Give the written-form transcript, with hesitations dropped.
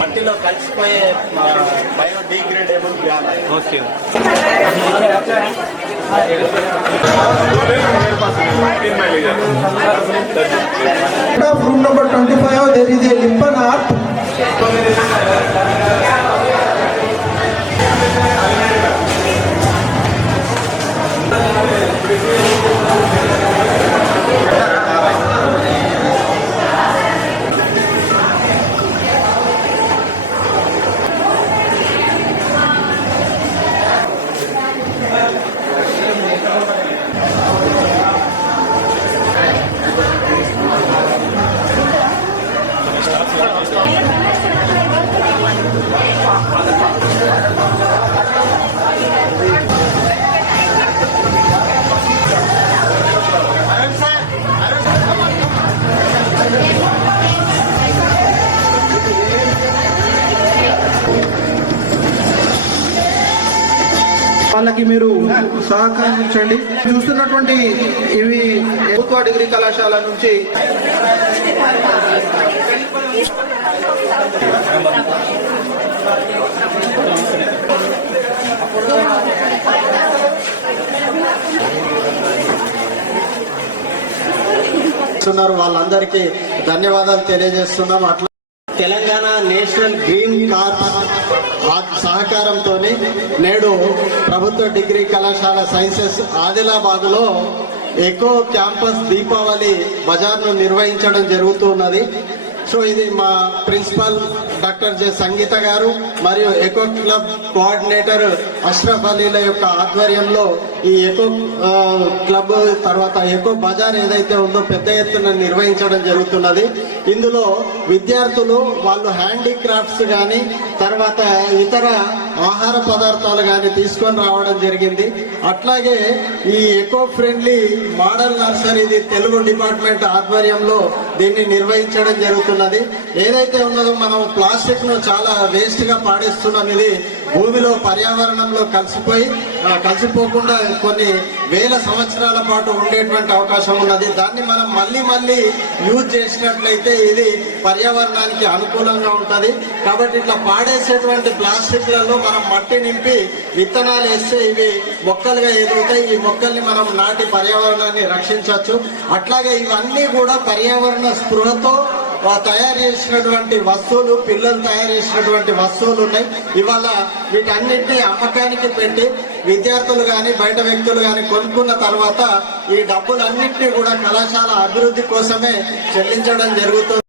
మట్టిలో కలిసిపోయే biodegradable gas. Okay. Room number 25, there is a Lipan art. వాళ్ళకి మీరు సహకరించండి. చూస్తున్నటువంటి ఇవి ప్రభుత్వ డిగ్రీ కళాశాల నుంచి వాళ్ళందరికీ ధన్యవాదాలు తెలియజేస్తున్నాం. అట్లా తెలంగాణ నేషనల్ గ్రీన్ కార్ప్ సహకారంతో నేడు ప్రభుత్వ డిగ్రీ కళాశాల సైన్సెస్ ఆదిలాబాద్ లో ఎకో క్యాంపస్ దీపావళి బజార్ను నిర్వహించడం జరుగుతున్నది. సో ఇది మా ప్రిన్సిపల్ డాక్టర్ జె సంగీత గారు మరియు ఎకో క్లబ్ కోఆర్డినేటర్ అష్రఫ్ అలీల యొక్క ఆధ్వర్యంలో ఈ ఎకో క్లబ్ తర్వాత ఎకో బజార్ ఏదైతే ఉందో పెద్ద ఎత్తున నిర్వహించడం జరుగుతున్నది. ఇందులో విద్యార్థులు వాళ్ళు హ్యాండీక్రాఫ్ట్స్ కానీ తర్వాత ఇతర ఆహార పదార్థాలు కానీ తీసుకొని రావడం జరిగింది. అట్లాగే ఈ ఎకో ఫ్రెండ్లీ మోడల్ నర్సరీది తెలుగు డిపార్ట్మెంట్ ఆధ్వర్యంలో దీన్ని నిర్వహించడం జరుగుతున్నది. ఏదైతే ఉన్నదో మనం ప్లాస్టిక్ ను చాలా వేస్ట్ గా పాడేస్తున్నాం. ఇది భూమిలో పర్యావరణంలో కలిసిపోకుండా కొన్ని వేల సంవత్సరాల పాటు ఉండేటువంటి అవకాశం ఉన్నది. దాన్ని మనం మళ్ళీ యూజ్ చేసినట్లయితే ఇది పర్యావరణానికి అనుకూలంగా ఉంటది. కాబట్టి ఇట్లా పాడేసేటువంటి ప్లాస్టిక్లలో మనం మట్టి నింపి విత్తనాలు వేస్తే ఇవి మొక్కలుగా ఎదుగుతాయి. ఈ మొక్కల్ని మనం నాటి పర్యావరణాన్ని రక్షించవచ్చు. అట్లాగే ఇవన్నీ కూడా పర్యావరణ స్పృహతో తయారు చేసినటువంటి వస్తువులు, పిల్లలు తయారు చేసినటువంటి వస్తువులు ఉన్నాయి. ఇవాళ వీటన్నింటినీ అమ్మకానికి పెట్టి విద్యార్థులు కానీ బయట వ్యక్తులు కానీ కొనుక్కున్న తర్వాత ఈ డబ్బులన్నింటినీ కూడా కళాశాల అభివృద్ధి కోసమే చెల్లించడం జరుగుతుంది.